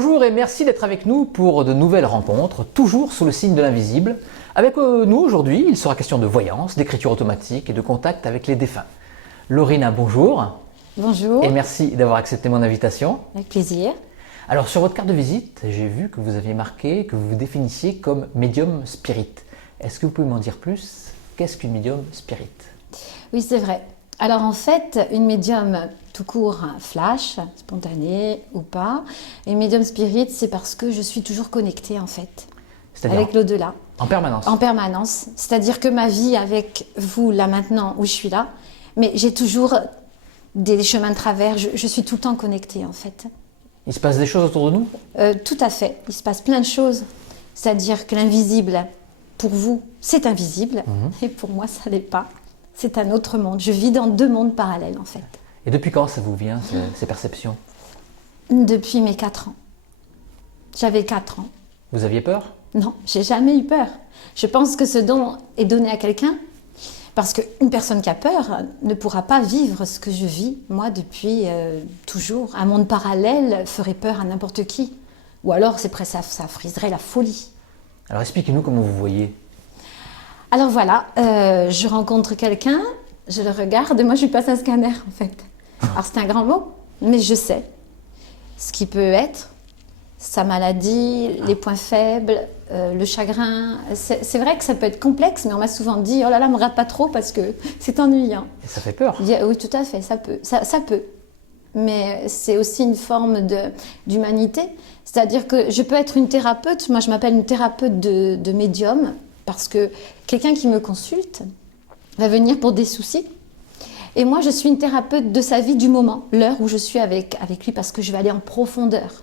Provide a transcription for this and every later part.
Bonjour et merci d'être avec nous pour de nouvelles rencontres, toujours sous le signe de l'invisible. Avec nous aujourd'hui, il sera question de voyance, d'écriture automatique et de contact avec les défunts. Laurina, bonjour. Bonjour. Et merci d'avoir accepté mon invitation. Avec plaisir. Alors sur votre carte de visite, j'ai vu que vous aviez marqué que vous vous définissiez comme médium spirit. Est-ce que vous pouvez m'en dire plus? Qu'est-ce qu'une médium spirit? Oui, c'est vrai. Alors en fait, une médium tout court, flash, spontanée ou pas. Et médium spirit, c'est parce que je suis toujours connectée en fait. C'est-à-dire avec l'au-delà. En permanence? En permanence. C'est-à-dire que ma vie avec vous, là maintenant, où je suis là, mais j'ai toujours des chemins de travers, je suis tout le temps connectée en fait. Il se passe des choses autour de nous? Tout à fait. Il se passe plein de choses. C'est-à-dire que l'invisible, pour vous, c'est invisible. Et pour moi, ça l'est pas. C'est un autre monde. Je vis dans deux mondes parallèles, en fait. Et depuis quand ça vous vient, ces perceptions? Depuis mes 4 ans. J'avais 4 ans. Vous aviez peur? Non, j'ai jamais eu peur. Je pense que ce don est donné à quelqu'un parce qu'une personne qui a peur ne pourra pas vivre ce que je vis, moi, depuis toujours. Un monde parallèle ferait peur à n'importe qui. Ou alors, c'est presque ça friserait la folie. Alors expliquez-nous comment vous voyez. Alors voilà, je rencontre quelqu'un, je le regarde et moi je lui passe un scanner en fait. Alors c'est un grand mot, mais je sais ce qui peut être, sa maladie, les points faibles, le chagrin. C'est vrai que ça peut être complexe, mais on m'a souvent dit « Oh là là, me regarde pas trop parce que c'est ennuyant ». Et ça fait peur? Oui, tout à fait, ça peut. Ça peut. Mais c'est aussi une forme d'humanité. C'est-à-dire que je peux être une thérapeute, moi je m'appelle une thérapeute de médium, parce que quelqu'un qui me consulte va venir pour des soucis. Et moi, je suis une thérapeute de sa vie du moment, l'heure où je suis avec lui, parce que je vais aller en profondeur.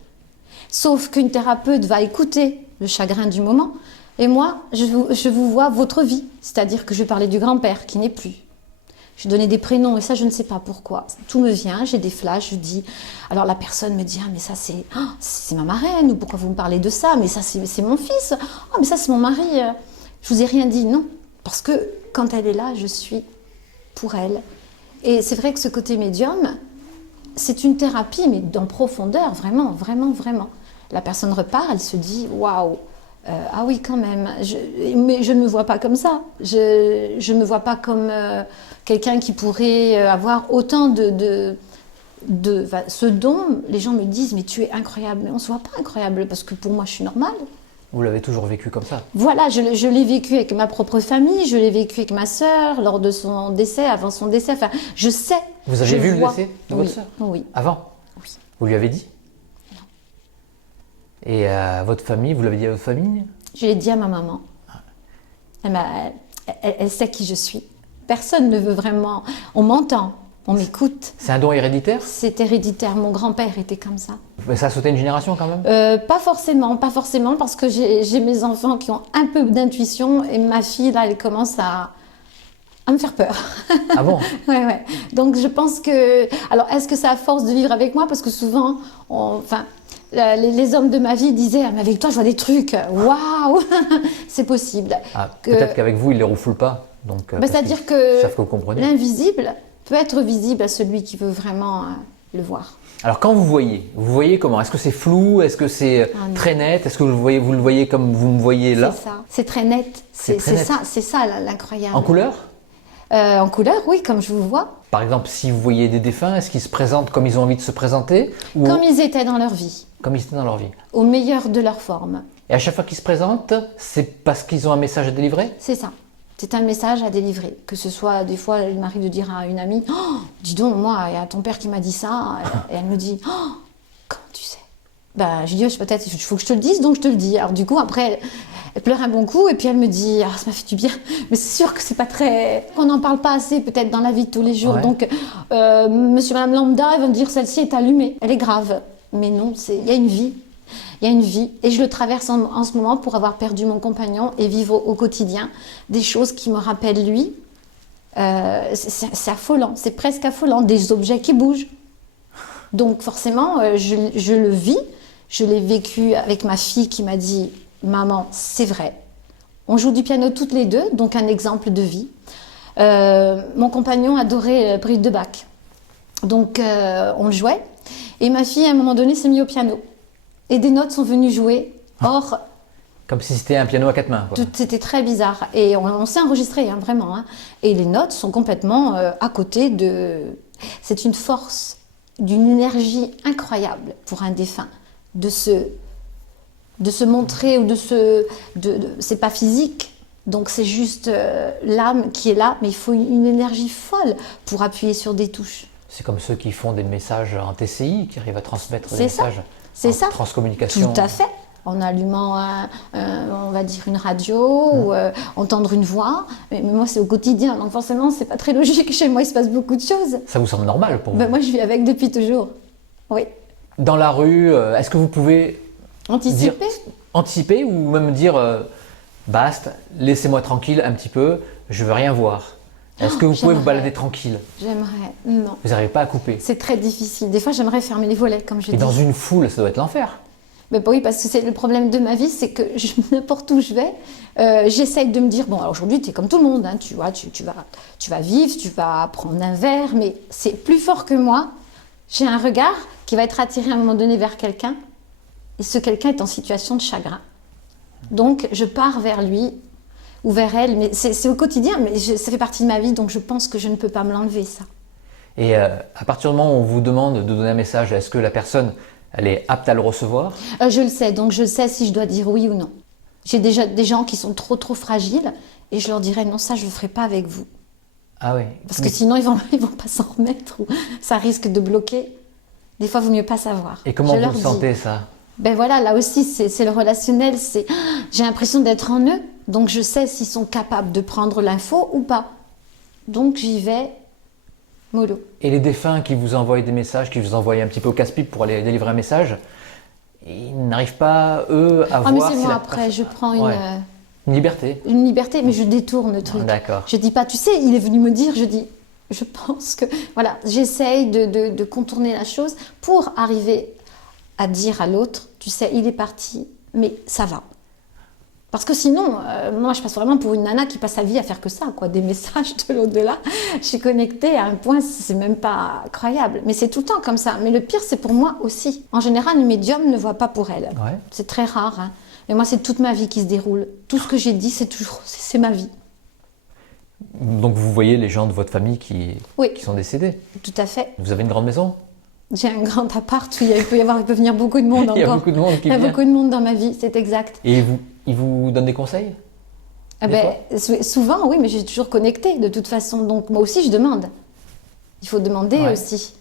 Sauf qu'une thérapeute va écouter le chagrin du moment, et moi, je vous vois votre vie. C'est-à-dire que je vais parler du grand-père qui n'est plus. Je donnais des prénoms, et ça, je ne sais pas pourquoi. Tout me vient, j'ai des flashs, je dis... Alors la personne me dit, ah, mais ça, c'est ma marraine, ou pourquoi vous me parlez de ça? Mais ça, c'est mon fils. Ah, mais ça, c'est mon mari. Je vous ai rien dit, non. Parce que quand elle est là, je suis pour elle. Et c'est vrai que ce côté médium, c'est une thérapie, mais en profondeur, vraiment, vraiment, vraiment. La personne repart, elle se dit, waouh, ah oui, quand même. Mais je ne me vois pas comme ça. Je ne me vois pas comme quelqu'un qui pourrait avoir autant ce don. Les gens me disent, mais tu es incroyable. Mais on ne se voit pas incroyable, parce que pour moi, je suis normale. Vous l'avez toujours vécu comme ça? Voilà, je l'ai vécu avec ma propre famille, je l'ai vécu avec ma sœur, lors de son décès, avant son décès. Enfin, je sais. Vous avez vu le décès de votre sœur? Oui. Avant? Oui. Vous lui avez dit? Non. Et à votre famille, vous l'avez dit à votre famille? Je l'ai dit à ma maman. Elle sait qui je suis. Personne ne veut vraiment... On m'entend, on m'écoute. C'est un don héréditaire? C'est héréditaire, mon grand-père était comme ça. Mais ça a sauté une génération quand même? Pas forcément, parce que j'ai mes enfants qui ont un peu d'intuition et ma fille, là, elle commence à me faire peur. Ah bon? Ouais. Donc je pense que... Alors, est-ce que c'est à force de vivre avec moi? Parce que souvent, les hommes de ma vie disaient « Ah, mais avec toi, je vois des trucs. Waouh !» C'est possible. Ah, peut-être qu'avec vous, ils ne les refoulent pas. C'est-à-dire que savent que vous comprenez. L'invisible peut être visible à celui qui veut vraiment le voir. Alors quand vous voyez comment? Est-ce que c'est flou? Est-ce que c'est très net? Est-ce que vous le voyez comme vous me voyez là? C'est ça, c'est très net. C'est ça l'incroyable. En couleur? En couleur, oui, comme je vous vois. Par exemple, si vous voyez des défunts, est-ce qu'ils se présentent comme ils ont envie de se présenter? Comme ils étaient dans leur vie. Comme ils étaient dans leur vie. Au meilleur de leur forme. Et à chaque fois qu'ils se présentent, c'est parce qu'ils ont un message à délivrer? C'est ça. C'est un message à délivrer. Que ce soit, des fois, il m'arrive de dire à une amie « Oh, dis donc, moi, il y a ton père qui m'a dit ça. » Et elle me dit « Oh, comment tu sais ?» Ben, je dis « Peut-être, il faut que je te le dise, donc je te le dis. » Alors du coup, après, elle pleure un bon coup et puis elle me dit « Ah, ça m'a fait du bien. » Mais c'est sûr que c'est pas très... On n'en parle pas assez, peut-être, dans la vie de tous les jours. Ouais. Donc, monsieur, madame lambda, elle va me dire « Celle-ci est allumée. Elle est grave. » Mais non, il y a une vie. Il y a une vie et je le traverse en ce moment pour avoir perdu mon compagnon et vivre au quotidien des choses qui me rappellent lui. C'est affolant, c'est presque affolant, des objets qui bougent. Donc forcément, je le vis, je l'ai vécu avec ma fille qui m'a dit « Maman, c'est vrai, on joue du piano toutes les deux, donc un exemple de vie. » Mon compagnon adorait Bride de Bach, donc on le jouait et ma fille à un moment donné s'est mise au piano. Et des notes sont venues jouer. Or, Comme si c'était un piano à 4 mains, quoi. c'était très bizarre. Et on s'est enregistré, hein, vraiment. Hein. Et les notes sont complètement à côté de... C'est une force, d'une énergie incroyable pour un défunt de se montrer ou c'est pas physique. Donc c'est juste l'âme qui est là, mais il faut une énergie folle pour appuyer sur des touches. C'est comme ceux qui font des messages en TCI, qui arrivent à transmettre des C'est ça. messages C'est en ça. transcommunication. Tout à fait. En allumant, on va dire, une radio ou entendre une voix. Mais moi, c'est au quotidien, donc forcément, c'est pas très logique. Chez moi, il se passe beaucoup de choses. Ça vous semble normal pour vous? Ben, moi, je vis avec depuis toujours. Oui. Dans la rue, est-ce que vous pouvez Anticiper. ou même dire basta, laissez-moi tranquille un petit peu, je veux rien voir. Est-ce que vous pouvez vous j'aimerais. balader tranquille? J'aimerais. Non. Vous n'arrivez pas à couper? C'est très difficile. Des fois, j'aimerais fermer les volets, comme je Et dis. dans une foule, ça doit être l'enfer. Mais oui, parce que c'est le problème de ma vie, c'est que n'importe où je vais, j'essaye de me dire, bon, alors aujourd'hui, tu es comme tout le monde, hein, tu vois, tu vas vivre, tu vas prendre un verre, mais c'est plus fort que moi. J'ai un regard qui va être attiré à un moment donné vers quelqu'un, et ce quelqu'un est en situation de chagrin. Donc, je pars vers lui ou vers elle, mais c'est au quotidien, mais ça fait partie de ma vie, donc je pense que je ne peux pas me l'enlever, ça. Et à partir du moment où on vous demande de donner un message, est-ce que la personne, elle est apte à le recevoir? Je le sais, donc je sais si je dois dire oui ou non. J'ai déjà des gens qui sont trop fragiles, et je leur dirais non, ça je ne le ferai pas avec vous. Ah oui. Parce que sinon, ils vont pas s'en remettre, ou ça risque de bloquer. Des fois, il vaut mieux pas savoir. Et comment Je vous leur le dis. sentez, ça? Ben voilà, là aussi, c'est le relationnel. J'ai l'impression d'être en eux, donc je sais s'ils sont capables de prendre l'info ou pas. Donc j'y vais mollo. Et les défunts qui vous envoient des messages, qui vous envoient un petit peu au casse-pipe pour aller délivrer un message, ils n'arrivent pas, eux, à Ah mais voir c'est si moi la après, personne- je prends Ouais. Une liberté. une liberté, mais je détourne le truc. D'accord. Je dis pas, tu sais, il est venu me dire, je dis, je pense que, voilà, j'essaye de contourner la chose pour arriver à dire à l'autre, tu sais, il est parti, mais ça va. Parce que sinon, moi, je passe vraiment pour une nana qui passe sa vie à faire que ça, quoi, des messages de l'au-delà. Je suis connectée à un point, c'est même pas croyable. Mais c'est tout le temps comme ça. Mais le pire, c'est pour moi aussi. En général, le médium ne voit pas pour elle. Ouais. C'est très rare. Hein. Mais moi, c'est toute ma vie qui se déroule. Tout ce que j'ai dit, c'est ma vie. Donc vous voyez les gens de votre famille qui Oui, sont décédés. tout à fait. Vous avez une grande maison? J'ai un grand appart où il peut venir beaucoup de monde encore. Il y a beaucoup de monde qui Il y a vient. beaucoup de monde dans ma vie, c'est exact. Et ils vous donnent des conseils? Ah Des souvent, oui, mais j'ai toujours connecté de toute façon. Donc moi aussi, je demande. Il faut demander Ouais. aussi.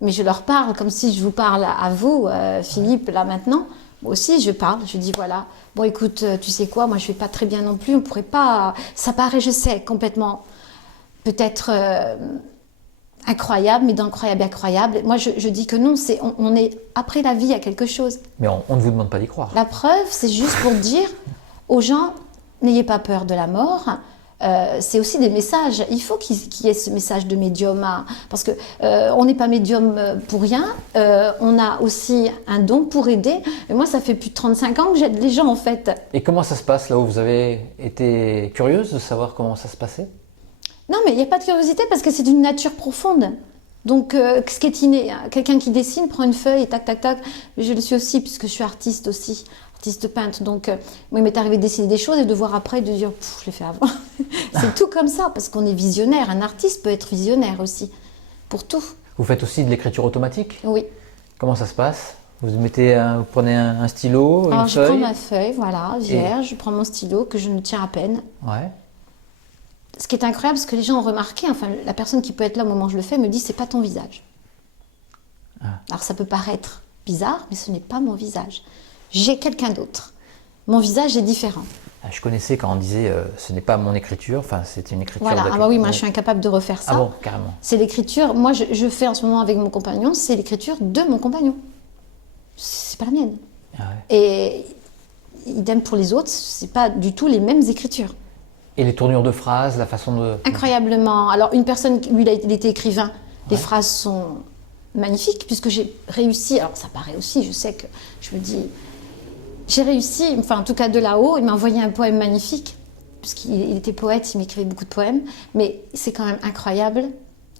Mais je leur parle comme si je vous parle à vous, Philippe, là maintenant. Moi aussi, je parle. Je dis voilà. Bon, écoute, tu sais quoi, moi je vais pas très bien non plus. On pourrait pas. Ça paraît, je sais, complètement. Peut-être incroyable, mais d'incroyable à incroyable. Moi, je dis que non, on est après la vie à quelque chose. Mais on ne vous demande pas d'y croire. La preuve, c'est juste pour dire aux gens, n'ayez pas peur de la mort. C'est aussi des messages. Il faut qu'il y ait ce message de médium. Parce que on n'est pas médium pour rien. On a aussi un don pour aider. Et moi, ça fait plus de 35 ans que j'aide les gens, en fait. Et comment ça se passe là où vous avez été curieuse de savoir comment ça se passait? Non, mais il n'y a pas de curiosité parce que c'est d'une nature profonde. Donc, ce qui est inné, quelqu'un qui dessine prend une feuille et tac, tac, tac. Je le suis aussi puisque je suis artiste aussi, artiste peintre. Donc, moi, il m'est arrivé de dessiner des choses et de voir après et de dire, je l'ai fait avant. C'est tout comme ça parce qu'on est visionnaire. Un artiste peut être visionnaire aussi, pour tout. Vous faites aussi de l'écriture automatique? Oui. Comment ça se passe? Vous prenez un stylo, Alors, une je prends feuille? ma feuille, voilà, vierge, je prends mon stylo que je ne tiens à peine. Ouais. Ce qui est incroyable, c'est que les gens ont remarqué, enfin, la personne qui peut être là au moment où je le fais me dit, c'est pas ton visage. Alors, ça peut paraître bizarre, mais ce n'est pas mon visage. J'ai quelqu'un d'autre. Mon visage est différent. Je connaissais quand on disait ce n'est pas mon écriture, enfin c'était une écriture. Voilà, d'accord. ah bah oui, moi je suis incapable de refaire ça. Ah bon, carrément. C'est l'écriture, moi je fais en ce moment avec mon compagnon, c'est l'écriture de mon compagnon. C'est pas la mienne. Ah ouais. Et idem pour les autres, c'est pas du tout les mêmes écritures. Et les tournures de phrases, la façon de. Incroyablement. Alors une personne, lui il était écrivain, les phrases sont magnifiques puisque j'ai réussi, alors ça paraît aussi, je sais que je me dis, j'ai réussi, enfin en tout cas de là-haut, il m'a envoyé un poème magnifique, puisqu'il était poète, il m'écrivait beaucoup de poèmes, mais c'est quand même incroyable,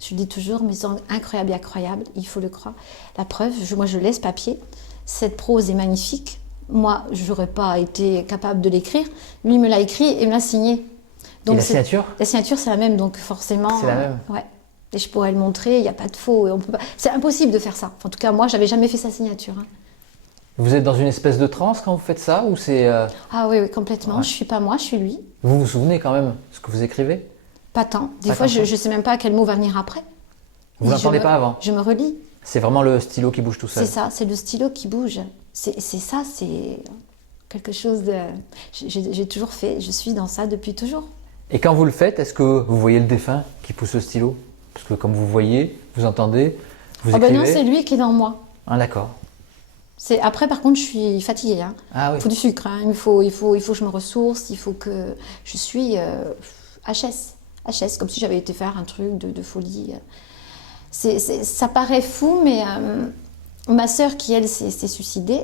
je le dis toujours, mais c'est incroyable et incroyable, il faut le croire. La preuve, moi je laisse papier, cette prose est magnifique. Moi, je n'aurais pas été capable de l'écrire. Lui, il me l'a écrit et me l'a signé. Et la signature? La signature, c'est la même, donc forcément... C'est la même? Ouais. Et je pourrais le montrer, il n'y a pas de faux. On peut pas... C'est impossible de faire ça. En tout cas, moi, j'avais jamais fait sa signature. Hein. Vous êtes dans une espèce de transe quand vous faites ça ou c'est Ah oui, oui, complètement. Ouais. Je suis pas moi, je suis lui. Vous vous souvenez quand même de ce que vous écrivez? Pas tant. Des Pas fois, tant. je ne sais même pas quel mot va venir après. Vous l'entendez pas avant? Je me relis. C'est vraiment le stylo qui bouge tout seul? C'est ça, c'est le stylo qui bouge. C'est ça, c'est quelque chose de... J'ai toujours fait, je suis dans ça depuis toujours. Et quand vous le faites, est-ce que vous voyez le défunt qui pousse le stylo? Parce que comme vous voyez, vous entendez, vous Ah ben écrivez... non, c'est lui qui est dans moi. Ah d'accord. Après, par contre, je suis fatiguée. Hein. Ah oui. Il faut du sucre. Hein. Il faut que je me ressource. Il faut que je suis HS. HS, comme si j'avais été faire un truc de folie. Ça paraît fou, mais ma sœur, qui elle s'est suicidée,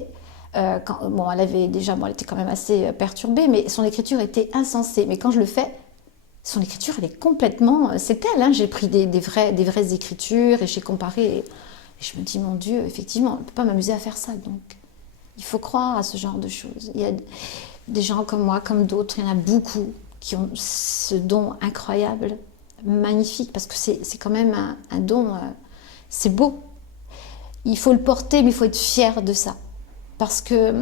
bon, elle était quand même assez perturbée, mais son écriture était insensée. Mais quand je le fais, son écriture, elle est complètement... C'est elle, hein. J'ai pris des vraies écritures et j'ai comparé. Et je me dis, mon Dieu, effectivement, on ne peut pas m'amuser à faire ça. Donc, il faut croire à ce genre de choses. Il y a des gens comme moi, comme d'autres, il y en a beaucoup qui ont ce don incroyable, magnifique, parce que c'est quand même un don, c'est beau. Il faut le porter, mais il faut être fier de ça. Parce que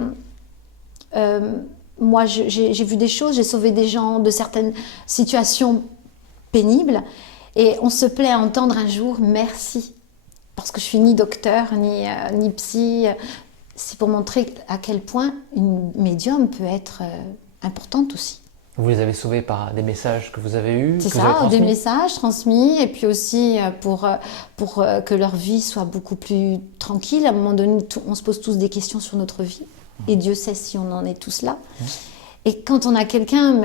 moi, j'ai vu des choses, j'ai sauvé des gens de certaines situations pénibles, et on se plaît à entendre un jour « merci ». Parce que je suis ni docteur, ni psy. C'est pour montrer à quel point une médium peut être importante aussi. Vous les avez sauvés par des messages que vous avez eus? C'est que vous avez ça, transmis? des messages transmis, et puis aussi pour que leur vie soit beaucoup plus tranquille. À un moment donné, on se pose tous des questions sur notre vie, et Dieu sait si on en est tous là. Et quand on a quelqu'un,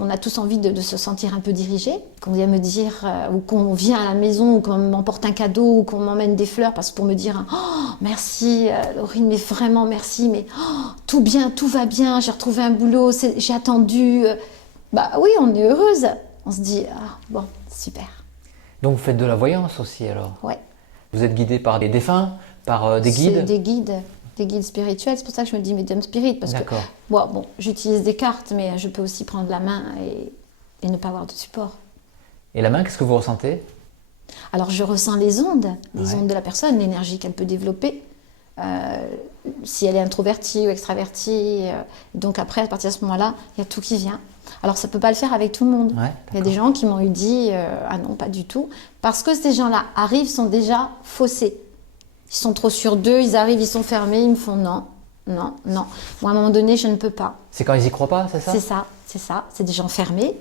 on a tous envie de se sentir un peu dirigé, qu'on vient me dire, ou qu'on vient à la maison, ou qu'on m'emporte un cadeau, ou qu'on m'emmène des fleurs, parce que pour me dire oh, merci Laurine, mais vraiment merci, mais oh, tout bien, tout va bien, j'ai retrouvé un boulot, j'ai attendu. Bah oui, on est heureuse. On se dit ah, bon, super. Donc vous faites de la voyance aussi alors? Ouais. Vous êtes guidé par des défunts, par des guides? C'est des guides spirituels, c'est pour ça que je me dis médium spirit, parce que bon, j'utilise des cartes, mais je peux aussi prendre la main et ne pas avoir de support. Et la main, qu'est-ce que vous ressentez? Alors je ressens les ondes de la personne, l'énergie qu'elle peut développer, si elle est introvertie ou extravertie. Donc après, à partir de ce moment-là, il y a tout qui vient. Alors ça ne peut pas le faire avec tout le monde. Ouais, il y a des gens qui m'ont dit ah non, pas du tout, parce que ces gens-là arrivent, sont déjà faussés. Ils sont trop sûrs d'eux, ils arrivent, ils sont fermés, ils me font non, non, non. Moi, à un moment donné, je ne peux pas. C'est quand ils y croient pas, c'est ça? C'est ça. C'est des gens fermés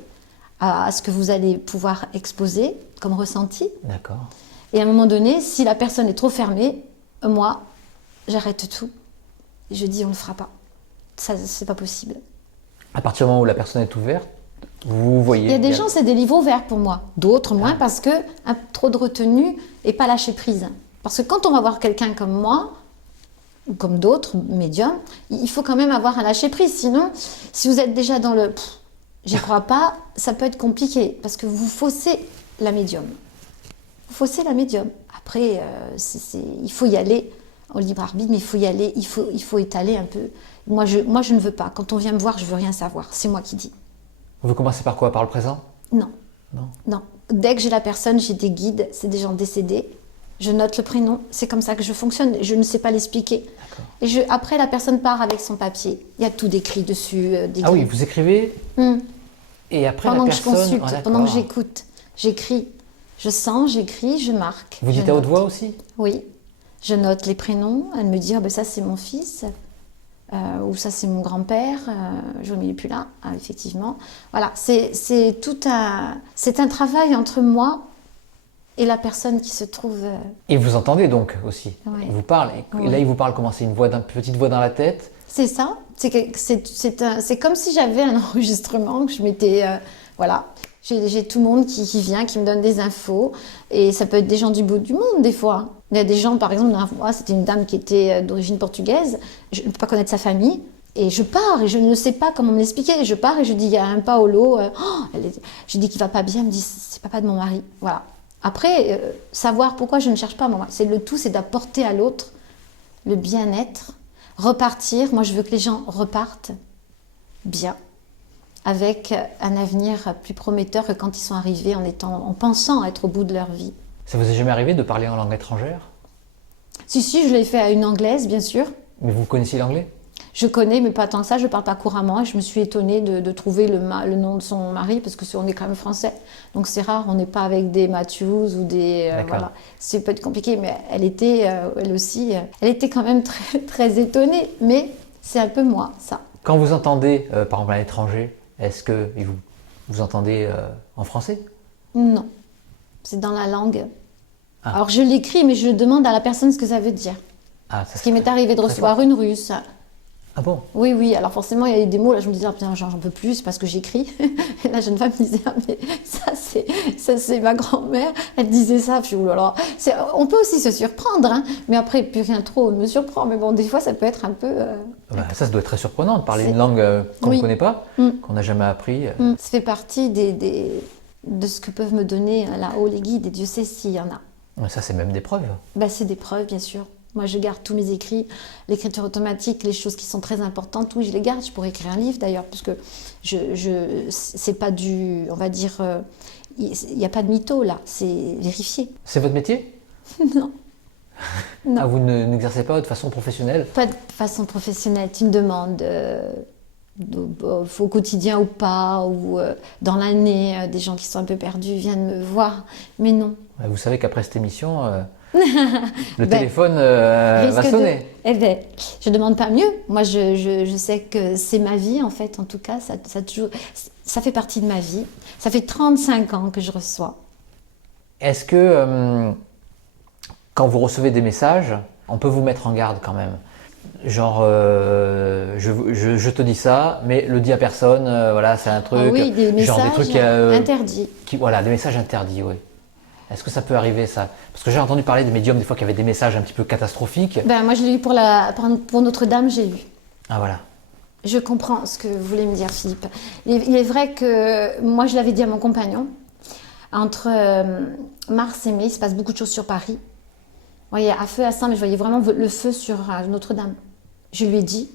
à ce que vous allez pouvoir exposer comme ressenti. D'accord. Et à un moment donné, si la personne est trop fermée, moi, j'arrête tout. Et je dis, on ne le fera pas. Ça, c'est pas possible. À partir du moment où la personne est ouverte, vous voyez... Il y a des gens, c'est des livres ouverts pour moi. D'autres, moins, parce que trop de retenue et pas lâcher prise. Parce que quand on va voir quelqu'un comme moi, ou comme d'autres médiums, il faut quand même avoir un lâcher-prise. Sinon, si vous êtes déjà dans le « j'y crois pas », ça peut être compliqué. Parce que vous faussez la médium. Vous faussez la médium. Après, il faut y aller au libre arbitre, mais il faut y aller, il faut étaler un peu. Moi, je ne veux pas. Quand on vient me voir, je veux rien savoir. C'est moi qui dis. Vous commencez par quoi? Par le présent? Non. Non. Non. Dès que j'ai la personne, j'ai des guides, c'est des gens décédés. Je note le prénom, c'est comme ça que je fonctionne, je ne sais pas l'expliquer. Et après, la personne part avec son papier. Il y a tout décrit dessus. Ah oui, vous écrivez et après pendant la que personne... je consulte, pendant que j'écoute, j'écris. Je sens, j'écris, je marque. Vous dites à haute voix aussi? Oui. Je note les prénoms. Elle me dit, ça c'est mon fils. Ou ça c'est mon grand-père. Je ne plus là, effectivement. Voilà, c'est un travail entre moi et la personne qui se trouve... Et vous entendez donc aussi. Ouais. Il vous parle. Et là, il vous parle comment? C'est une petite voix dans la tête? C'est ça. C'est comme si j'avais un enregistrement que je m'étais... voilà. J'ai tout le monde qui vient, qui me donne des infos. Et ça peut être des gens du bout du monde, des fois. Il y a des gens, par exemple, c'était une dame qui était d'origine portugaise. Je ne peux pas connaître sa famille. Et je pars et je ne sais pas comment me l'expliquer. Je pars et je dis, il y a un Paolo. Je dis qu'il va pas bien. Elle me dit, c'est papa de mon mari. Voilà. Après, savoir pourquoi je ne cherche pas, moi, c'est le tout, c'est d'apporter à l'autre le bien-être, repartir. Moi, je veux que les gens repartent bien, avec un avenir plus prometteur que quand ils sont arrivés en pensant être au bout de leur vie. Ça vous est jamais arrivé de parler en langue étrangère? Si, je l'ai fait à une Anglaise, bien sûr. Mais vous connaissiez l'anglais? Je connais, mais pas tant que ça, je ne parle pas couramment. Et je me suis étonnée de trouver le nom de son mari, parce on est quand même français. Donc c'est rare, on n'est pas avec des Matthews ou des... voilà. C'est peut-être compliqué, mais elle était, elle aussi, elle était quand même très, très étonnée. Mais c'est un peu moi, ça. Quand vous entendez, par exemple, à l'étranger, est-ce que vous entendez en français? Non, c'est dans la langue. Ah. Alors je l'écris, mais je demande à la personne ce que ça veut dire. Ah, ça, ce qui m'est arrivé de recevoir une russe. Ah bon? Oui, alors forcément, il y a des mots, là je me disais, ah, j'en peux plus, c'est parce que j'écris. Et la jeune femme me disait, ah, mais ça c'est ma grand-mère, elle disait ça. Puis, oh là là. On peut aussi se surprendre, hein, mais après, plus rien trop me surprend. Mais bon, des fois, ça peut être un peu... ça doit être très surprenant de parler une langue qu'on ne connaît pas, qu'on n'a jamais appris. Ça fait partie de ce que peuvent me donner là-haut les guides, et Dieu sait s'il y en a. Ça, c'est même des preuves. C'est des preuves, bien sûr. Moi, je garde tous mes écrits, l'écriture automatique, les choses qui sont très importantes. Oui, je les garde. Je pourrais écrire un livre, d'ailleurs, parce que c'est pas on va dire, il n'y a pas de mytho, là. C'est vérifié. C'est votre métier? Non. Non. Ah, vous n'exercez pas de façon professionnelle? Pas de façon professionnelle. Tu me demandes au quotidien ou pas, ou dans l'année, des gens qui sont un peu perdus viennent me voir. Mais non. Vous savez qu'après cette émission... le téléphone va sonner. Je ne demande pas mieux. Moi, je sais que c'est ma vie, en fait. En tout cas, ça fait partie de ma vie. Ça fait 35 ans que je reçois. Est-ce que, quand vous recevez des messages, on peut vous mettre en garde quand même? Genre, je te dis ça, mais le dis à personne, voilà, c'est un truc... Ah oui, des messages genre des trucs, interdits. Voilà, des messages interdits, oui. Est-ce que ça peut arriver, ça? Parce que j'ai entendu parler des médiums, des fois, qui avaient des messages un petit peu catastrophiques. Moi, je l'ai eu pour Notre-Dame, j'ai eu. Ah, voilà. Je comprends ce que vous voulez me dire, Philippe. Il est vrai que moi, je l'avais dit à mon compagnon. Entre mars et mai, il se passe beaucoup de choses sur Paris. Vous voyez, à feu, à sang, mais je voyais vraiment le feu sur Notre-Dame. Je lui ai dit,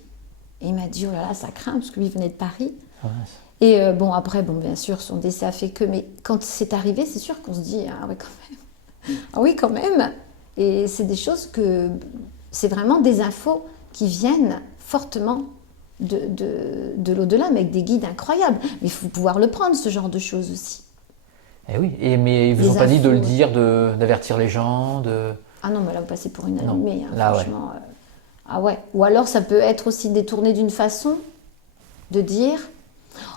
et il m'a dit, oh là là, ça craint, parce que lui, il venait de Paris. Ah, et après, bien sûr, son décès a fait que... Mais quand c'est arrivé, c'est sûr qu'on se dit, ah ouais, quand même. Ah oui, quand même. Et c'est des choses que... C'est vraiment des infos qui viennent fortement de l'au-delà, mais avec des guides incroyables. Mais il faut pouvoir le prendre, ce genre de choses aussi. Eh oui, mais ils vous ont pas dit de le dire, d'avertir les gens, de... Ah non, mais là, vous passez pour une allumée, hein, là, franchement. Ouais. Ah ouais. Ou alors, ça peut être aussi détourné d'une façon de dire...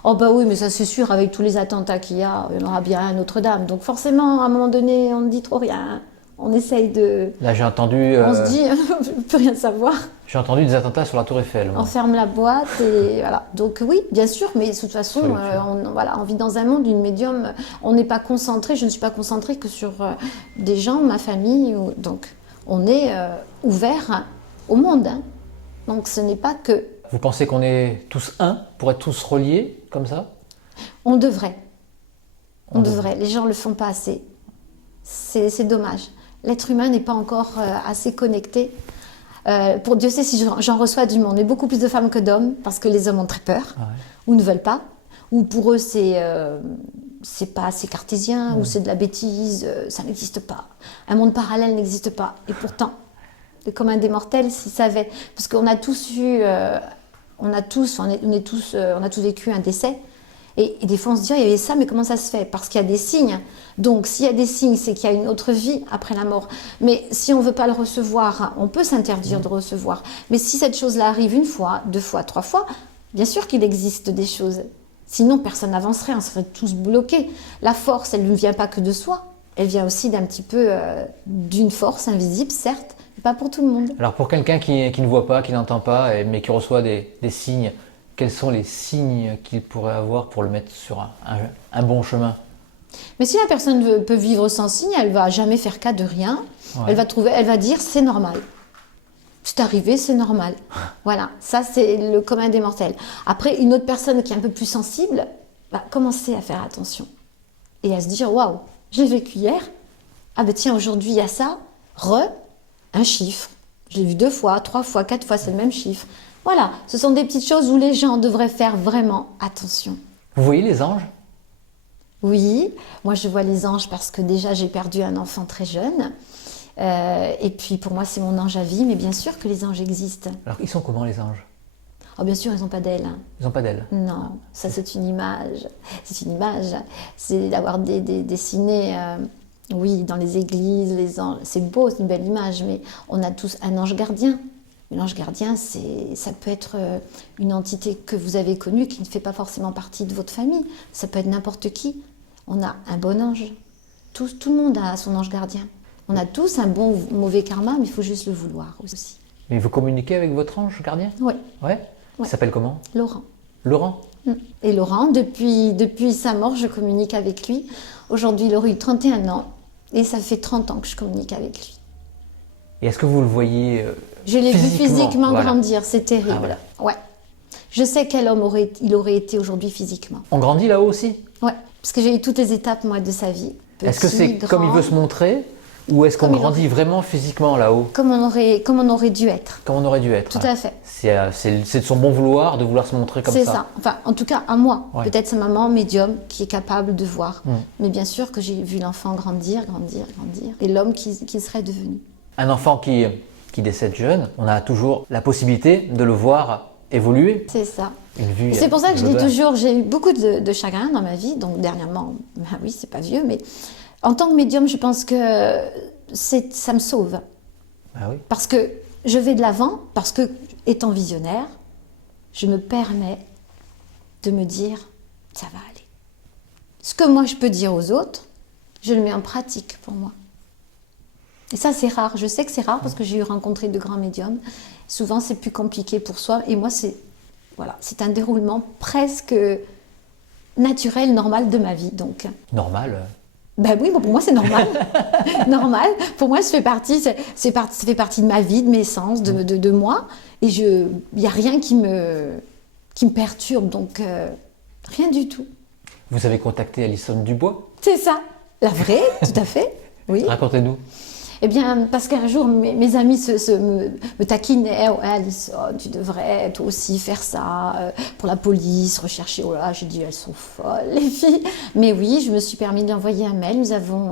Oh oui, mais ça c'est sûr, avec tous les attentats qu'il y a, il y en aura bien à Notre-Dame. Donc forcément, à un moment donné, on ne dit trop rien. On essaye de... Là, j'ai entendu... On se dit, on ne peut rien savoir. J'ai entendu des attentats sur la Tour Eiffel. On ferme la boîte et voilà. Donc oui, bien sûr, mais de toute façon, on vit dans un monde, une médium, on n'est pas concentré, je ne suis pas concentrée que sur des gens, ma famille. Donc on est ouvert au monde. Hein. Donc ce n'est pas que... Vous pensez qu'on est tous un, pour être tous reliés, comme ça? On devrait. On devrait. Les gens ne le font pas assez. C'est dommage. L'être humain n'est pas encore assez connecté. Pour Dieu sait si j'en reçois du monde. Mais beaucoup plus de femmes que d'hommes, parce que les hommes ont très peur, ou ne veulent pas, ou pour eux c'est pas assez cartésien, ou c'est de la bêtise, ça n'existe pas. Un monde parallèle n'existe pas. Et pourtant, le commun des mortels, s'ils savaient, parce qu'on a tous eu... on a tous vécu un décès. Et des fois, on se dit, oh, il y avait ça, mais comment ça se fait? Parce qu'il y a des signes. Donc, s'il y a des signes, c'est qu'il y a une autre vie après la mort. Mais si on ne veut pas le recevoir, on peut s'interdire de recevoir. Mais si cette chose-là arrive une fois, 2 fois, 3 fois, bien sûr qu'il existe des choses. Sinon, personne n'avancerait, on serait tous bloqués. La force, elle ne vient pas que de soi. Elle vient aussi d'un petit peu d'une force invisible, certes, mais pas pour tout le monde. Alors, pour quelqu'un qui ne voit pas, qui n'entend pas, mais qui reçoit des signes, quels sont les signes qu'il pourrait avoir pour le mettre sur un bon chemin? Mais si la personne peut vivre sans signe, elle ne va jamais faire cas de rien. Ouais. Elle va dire c'est normal. C'est arrivé, c'est normal. Voilà, ça c'est le commun des mortels. Après, une autre personne qui est un peu plus sensible va commencer à faire attention. Et à se dire waouh, j'ai vécu hier. Ah ben tiens, aujourd'hui il y a ça. Un chiffre. Je l'ai vu 2 fois, 3 fois, 4 fois, c'est le même chiffre. Voilà, ce sont des petites choses où les gens devraient faire vraiment attention. Vous voyez les anges? Oui, moi je vois les anges parce que déjà j'ai perdu un enfant très jeune. Et puis pour moi c'est mon ange à vie, mais bien sûr que les anges existent. Alors, ils sont comment les anges? Oh, bien sûr, ils n'ont pas d'ailes. Ils n'ont pas d'ailes. Non, ça c'est une image. C'est une image. C'est d'avoir dessiné, oui, dans les églises, les anges. C'est beau, c'est une belle image, mais on a tous un ange gardien. L'ange gardien, ça peut être une entité que vous avez connue qui ne fait pas forcément partie de votre famille. Ça peut être n'importe qui. On a un bon ange. Tout le monde a son ange gardien. On a tous un bon ou mauvais karma, mais il faut juste le vouloir aussi. Mais vous communiquez avec votre ange gardien? Oui. Ouais. Ouais. Il s'appelle comment? Laurent. Laurent? Et Laurent, depuis sa mort, je communique avec lui. Aujourd'hui, il aurait eu 31 ans et ça fait 30 ans que je communique avec lui. Et est-ce que vous le voyez Je l'ai vu physiquement voilà. grandir, c'est terrible. Ah, voilà. Ouais. Je sais quel homme il aurait été aujourd'hui physiquement. On grandit là-haut aussi? Ouais, parce que j'ai eu toutes les étapes, moi, de sa vie. Est-ce que c'est Petit, comme il grand, veut se montrer ou est-ce qu'on Comme il grandit vraiment physiquement là-haut? comme on aurait dû être. Comme on aurait dû être. Tout à fait. C'est de son bon vouloir de vouloir se montrer comme ça. C'est ça. Enfin, en tout cas, à moi. Ouais. Peut-être sa maman, médium, qui est capable de voir. Mais bien sûr que j'ai vu l'enfant grandir, grandir, grandir. Et l'homme qui serait devenu. Un enfant qui décède jeune, on a toujours la possibilité de le voir évoluer. C'est ça. Une vue C'est pour ça que je dis globale. toujours, j'ai eu beaucoup de chagrin dans ma vie. Donc dernièrement, ben oui, c'est pas vieux, mais en tant que médium, je pense que ça me sauve. Ah oui. Parce que je vais de l'avant, parce que, étant visionnaire, je me permets de me dire, ça va aller. Ce que moi je peux dire aux autres, je le mets en pratique pour moi. Et ça, c'est rare. Je sais que c'est rare parce que j'ai eu rencontré de grands médiums. Souvent, c'est plus compliqué pour soi. Et moi, c'est un déroulement presque naturel, normal de ma vie. Donc, Normal. ben oui, bon, pour moi c'est normal. Normal. Pour moi, ça fait partie de ma vie, de mes sens, de moi. Et il n'y a rien qui me perturbe, donc rien du tout. Vous avez contacté Alison Dubois? C'est ça, la vraie, tout à fait. Oui. Racontez-nous. Eh bien, parce qu'un jour, mes amis me taquinaient. Ouais, Alison, tu devrais toi aussi faire ça pour la police, rechercher. Oh là, j'ai dit, elles sont folles, les filles. Mais oui, je me suis permis d'envoyer un mail, nous avons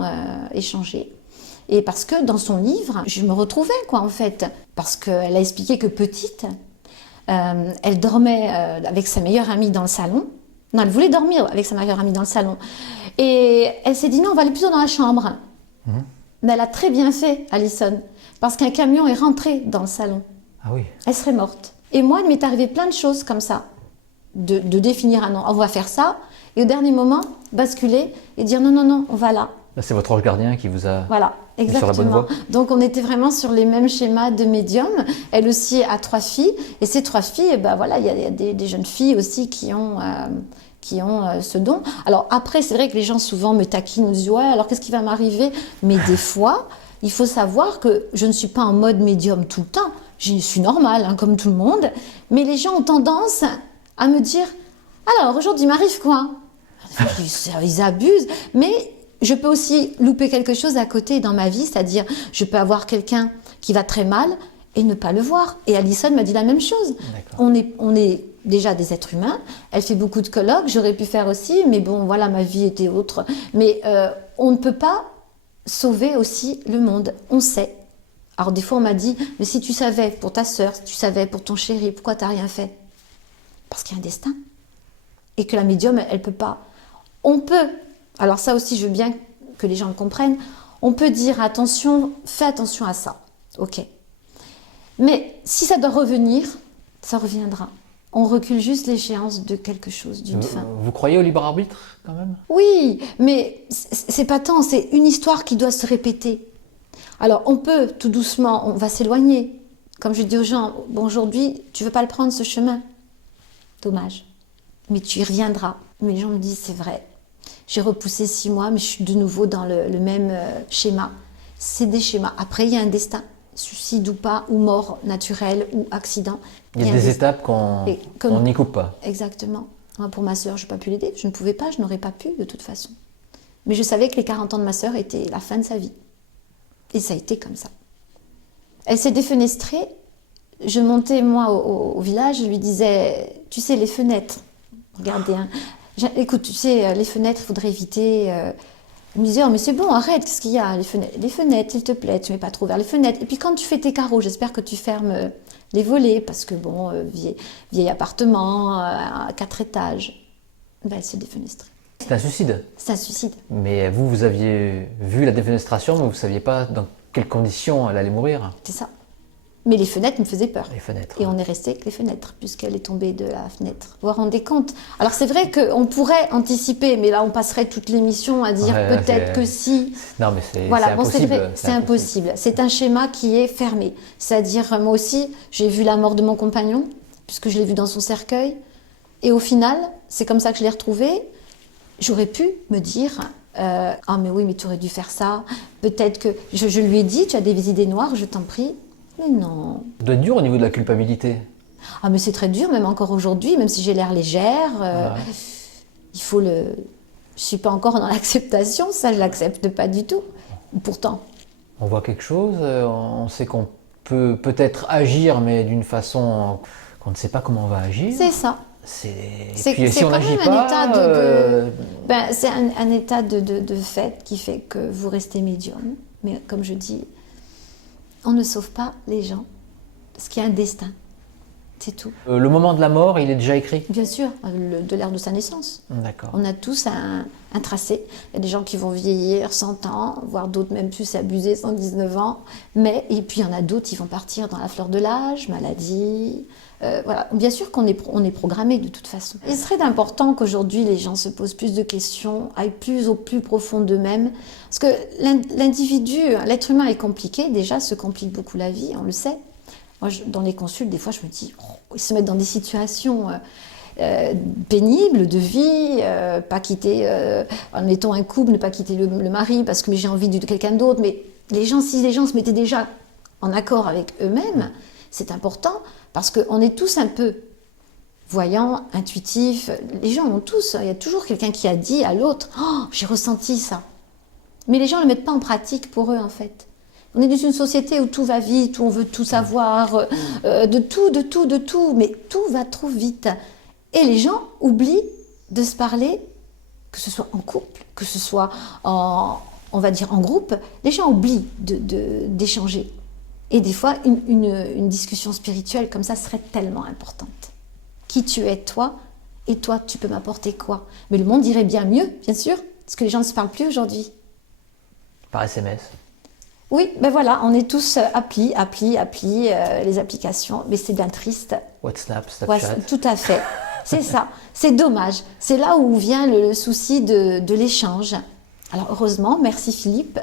échangé. Et parce que dans son livre, je me retrouvais, quoi, en fait. Parce qu'elle a expliqué que petite, elle dormait avec sa meilleure amie dans le salon. Non, elle voulait dormir avec sa meilleure amie dans le salon. Et elle s'est dit, non, on va aller plutôt dans la chambre. Mais elle a très bien fait, Alison, parce qu'un camion est rentré dans le salon. Ah oui. Elle serait morte. Et moi, il m'est arrivé plein de choses comme ça, de définir un nom. On va faire ça, et au dernier moment, basculer et dire non, non, non, on va là. Là, c'est votre ange gardien qui vous a Voilà, mis sur la bonne exactement. voie. Donc on était vraiment sur les mêmes schémas de médium. Elle aussi a 3 filles, et ces 3 filles, ben voilà, il y a des jeunes filles aussi qui ont ce don. Alors après, c'est vrai que les gens souvent me taquinent, me disent ouais, alors qu'est-ce qui va m'arriver? Mais des fois, il faut savoir que je ne suis pas en mode médium tout le temps. Je suis normale, hein, comme tout le monde. Mais les gens ont tendance à me dire alors aujourd'hui, il m'arrive quoi? Ils abusent. Mais je peux aussi louper quelque chose à côté dans ma vie, c'est-à-dire je peux avoir quelqu'un qui va très mal et ne pas le voir. Et Alison m'a dit la même chose. D'accord. On est déjà des êtres humains. Elle fait beaucoup de colloques, j'aurais pu faire aussi, mais bon, voilà, ma vie était autre. Mais on ne peut pas sauver aussi le monde, on sait. Alors des fois, on m'a dit, mais si tu savais pour ta sœur, si tu savais pour ton chéri, pourquoi t'as rien fait? Parce qu'il y a un destin. Et que la médium, elle peut pas. On peut, alors ça aussi, je veux bien que les gens le comprennent, on peut dire, attention, fais attention à ça. Ok. Mais si ça doit revenir, ça reviendra. On recule juste l'échéance de quelque chose, d'une fin. Vous croyez au libre arbitre quand même? Oui, mais c'est pas tant, c'est une histoire qui doit se répéter. Alors on peut, tout doucement, on va s'éloigner. Comme je dis aux gens, bon aujourd'hui, tu veux pas le prendre ce chemin. Dommage. Mais tu y reviendras. Mais les gens me disent, c'est vrai. J'ai repoussé 6 mois, mais je suis de nouveau dans le même schéma. C'est des schémas. Après, il y a un destin. Suicide ou pas, ou mort naturelle, ou accident. Il y a des étapes qu'on n'y coupe pas. Exactement. Moi, pour ma sœur, je n'ai pas pu l'aider. Je ne pouvais pas, je n'aurais pas pu de toute façon. Mais je savais que les 40 ans de ma sœur étaient la fin de sa vie. Et ça a été comme ça. Elle s'est défenestrée. Je montais, moi, au village, je lui disais, tu sais, les fenêtres, regardez, hein. Écoute, tu sais, les fenêtres, il faudrait éviter. Elle me disait, oh, mais c'est bon, arrête, qu'est-ce qu'il y a? Les fenêtres, s'il te plaît, tu ne mets pas trop vers les fenêtres. Et puis quand tu fais tes carreaux, j'espère que tu fermes les volets, parce que bon, vieil appartement, à 4 étages. Ben, elle s'est défenestrée. C'est un suicide. C'est un suicide. Mais vous aviez vu la défenestration, mais vous ne saviez pas dans quelles conditions elle allait mourir. C'est ça. Mais les fenêtres me faisaient peur. Les fenêtres. Et on est resté avec les fenêtres, puisqu'elle est tombée de la fenêtre. Vous vous rendez compte? Alors c'est vrai qu'on pourrait anticiper, mais là on passerait toute l'émission à dire peut-être que si. Non mais c'est voilà, bon, impossible. C'est vrai, c'est impossible. C'est un schéma qui est fermé. C'est-à-dire, moi aussi, j'ai vu la mort de mon compagnon, puisque je l'ai vu dans son cercueil. Et au final, c'est comme ça que je l'ai retrouvé. J'aurais pu me dire, ah mais oui, mais tu aurais dû faire ça. Peut-être que je lui ai dit, tu as des idées noires, je t'en prie. Mais non. Ça doit être dur au niveau de la culpabilité. Ah mais c'est très dur, même encore aujourd'hui, même si j'ai l'air légère. Il faut le... Je suis pas encore dans l'acceptation, ça je l'accepte pas du tout. Pourtant. On voit quelque chose, on sait qu'on peut peut-être agir, mais d'une façon qu'on ne sait pas comment on va agir. C'est ça. Et puis si on n'agit pas... c'est un état de fait qui fait que vous restez médium. Mais comme je dis, on ne sauve pas les gens, parce qu'il y a un destin. C'est tout. Le moment de la mort, il est déjà écrit? Bien sûr, de l'heure de sa naissance. D'accord. On a tous un tracé. Il y a des gens qui vont vieillir 100 ans, voire d'autres même plus abusés, 119 ans. Et puis il y en a d'autres qui vont partir dans la fleur de l'âge, maladie. Voilà. Bien sûr qu'on est programmé de toute façon. Il serait important qu'aujourd'hui les gens se posent plus de questions, aillent plus au plus profond d'eux-mêmes. Parce que l'individu, l'être humain est compliqué, déjà se complique beaucoup la vie, on le sait. Moi, dans les consultes, des fois, je me dis, ils se mettent dans des situations pénibles de vie, pas quitter, admettons un couple, ne pas quitter le mari parce que j'ai envie de quelqu'un d'autre. Mais si les gens se mettaient déjà en accord avec eux-mêmes, c'est important parce qu'on est tous un peu voyants, intuitifs. Les gens ont tous, il y a toujours quelqu'un qui a dit à l'autre, oh, j'ai ressenti ça. Mais les gens ne le mettent pas en pratique pour eux, en fait. On est dans une société où tout va vite, où on veut tout savoir, de tout, mais tout va trop vite. Et les gens oublient de se parler, que ce soit en couple, que ce soit on va dire en groupe, les gens oublient d'échanger. Et des fois, une discussion spirituelle comme ça serait tellement importante. Qui tu es, toi, et toi, tu peux m'apporter quoi? Mais le monde irait bien mieux, bien sûr, parce que les gens ne se parlent plus aujourd'hui. Par SMS. Oui, ben voilà, on est tous appli, les applications, mais c'est bien triste. WhatsApp, Snapchat. Ouais, tout à fait, c'est ça. C'est dommage. C'est là où vient le souci de l'échange. Alors heureusement, merci Philippe.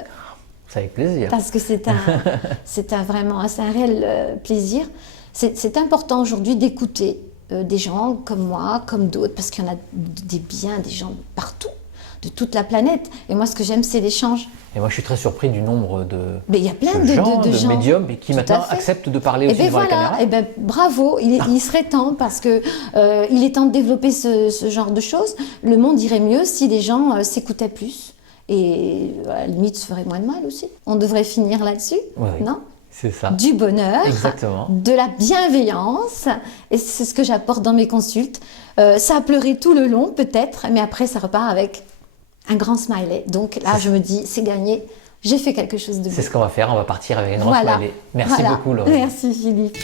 C'est avec plaisir. Parce que c'est un réel plaisir. C'est important aujourd'hui d'écouter des gens comme moi, comme d'autres, parce qu'il y en a des gens partout, de toute la planète. Et moi, ce que j'aime, c'est l'échange. Et moi, je suis très surpris du nombre mais il y a plein de gens, médiums qui maintenant acceptent de parler aussi devant la caméra. Et ben bravo, il serait temps parce que il est temps de développer ce genre de choses. Le monde irait mieux si les gens s'écoutaient plus. Et à la limite, se ferait moins de mal aussi. On devrait finir là-dessus, oui, non? C'est ça. Du bonheur, exactement, de la bienveillance, et c'est ce que j'apporte dans mes consultes. Ça a pleuré tout le long, peut-être, mais après, ça repart avec un grand smiley. Donc là, je me dis, c'est gagné, j'ai fait quelque chose de beau. C'est ce qu'on va faire, on va partir avec un grand smiley. Merci beaucoup, Laurie. Merci, Philippe.